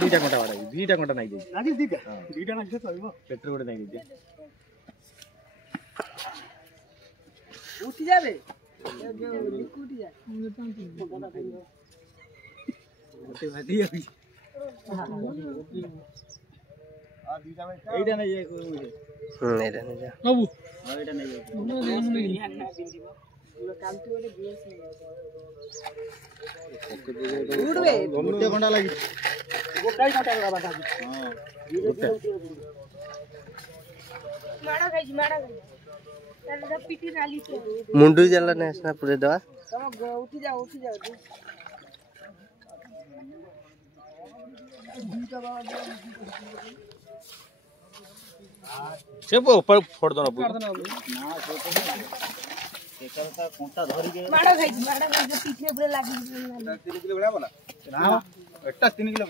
दुईटा कंटा बाड़ा दुईटा कंटा नाई दे दुईटा ना चलो पेट्रोल गोटे नाई दे उठी जाबे उठी जा ओते भादी होई आ दुईटा में एटा नहीं है एटा नहीं जा बाबू एटा नहीं है ना बिंदीबो पूरा काम तो वाले गेस नहीं उड़बे गोटे घंटा लागि गोटाई घंटा का बाटा हां माड़ा गई तार पीटी नाली से मुंडू जला नेसना पूरे दवा सब उठी जाओ से ऊपर फोड़ दो ना एकर कोंटा धरी के माड़ा खाई पीठे पूरे लागी 3 किलो बड़ा बोला ना एटा 3 किलो